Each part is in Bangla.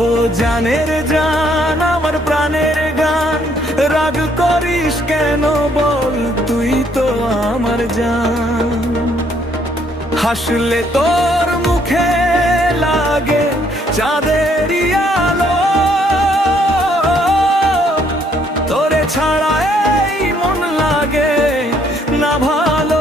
ও জানের জান আমার প্রাণের গান, রাগ করিস কেন বল, তুই তো আমার জান। হাসলে তোর মুখে লাগে চাঁদেরই আলো, তোরে ছাড়া এই মন লাগে না ভালো।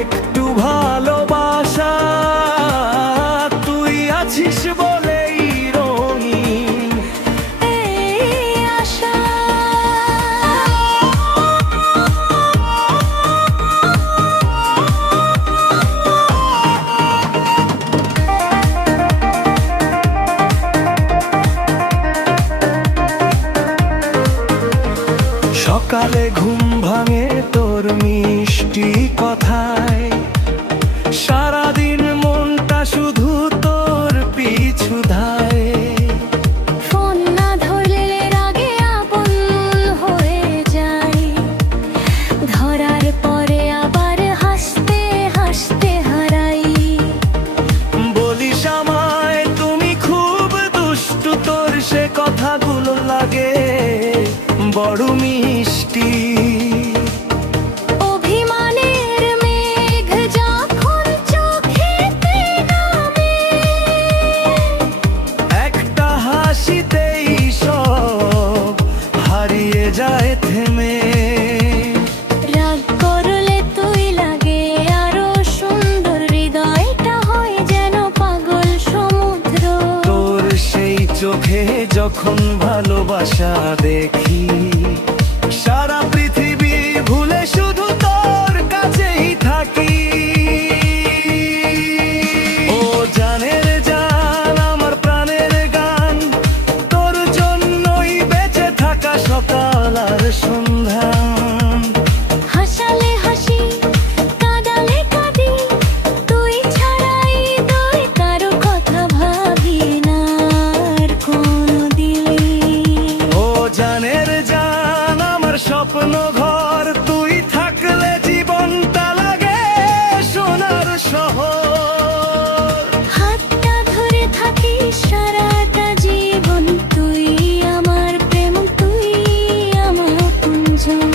একটু ভালোবাসা তুই আছিস বলেই রঙিন এই আশা। সকালে ঘুম ভাঙে তোর মিষ্টি কথায়, সারাদিন মনটা শুধু তোর পিছু ধায়। ফোন না ধরলে রাগে আপন হয়ে যায়, ধরার পরে আবার হাসতে হাসতে হারাই। বলিস আমায় তুমি খুব দুষ্টু, তোর সে কথাগুলো লাগে বড় মিষ্টি। অভিমানের মেঘ যখন চোখেতে নামে, একটা হাসিতেই সব হারিয়ে যায় থেমে। রাগ করলে তুই লাগে আরো সুন্দর, হৃদয়টা হয় যেন পাগল সমুদ্র। তোর সেই চোখে যখন ভালোবাসা দেখি, সারা পৃথিবী ভুলে শুধু তোর কাছেই থাকি। ও জানের জান আমার প্রাণের গান, তোর জন্যই বেঁচে থাকা সকাল আর সন্ধ্যা। হাসালে হাসি, কাঁদালে কাঁদি, তুই ছাড়াই দুই কারো কথা ভাবি না আর কোনোদিন। ও জানের জান আমার স্বপ্ন ঘর, তুই থাকলে জীবনটা লাগে সোনার শহর। হাতটা ধরে থাকিস সারাটা জীবন, তুই আমার প্রেম, তুই আমার আপনজন।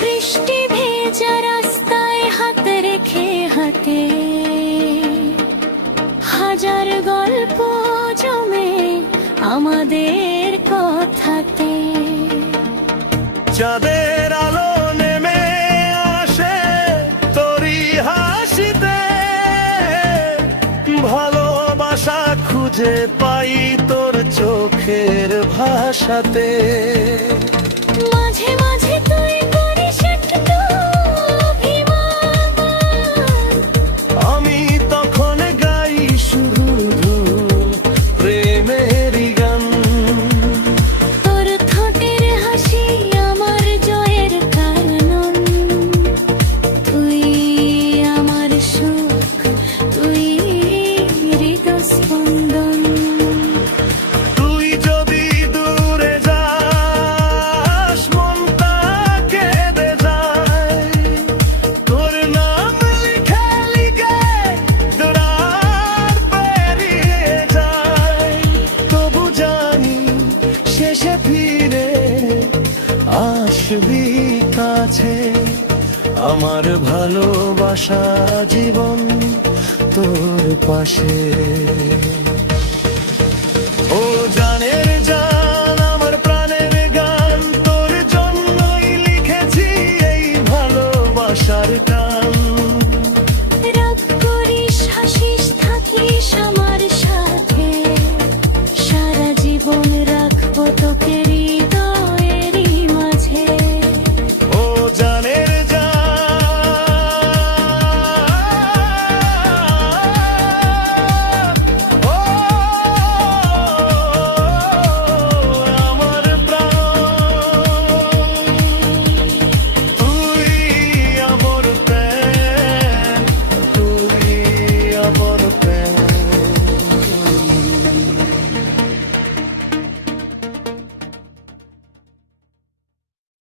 বৃষ্টি ভেজা রাস্তায় হাত রেখে হাঁটে, হাজার গল্প জমে আমাদের কথাতে। চাঁদের আলো নেমে আসে তোরই হাসিতে, ভালোবাসা খুঁজে পাই তোর চোখের ভাষাতে। মাঝে মাঝে তুই করিস একটু অভিমান, আমি তখন গাই শুধু প্রেমেরই গান। তোর ঠোঁটের হাসি আমার জয়ের কারণ, তুই আমার সুখ, তুই হৃদস্পন্দন। তুই যদি দূরে যাস মনটা কেঁদে যায়, তোর নাম লিখে লিখে দুরার পেরিয়ে যায়। তবু জানি শেষে ফিরে আসবি কাছে, আমার ভালোবাসা জীবন তোর পাশে।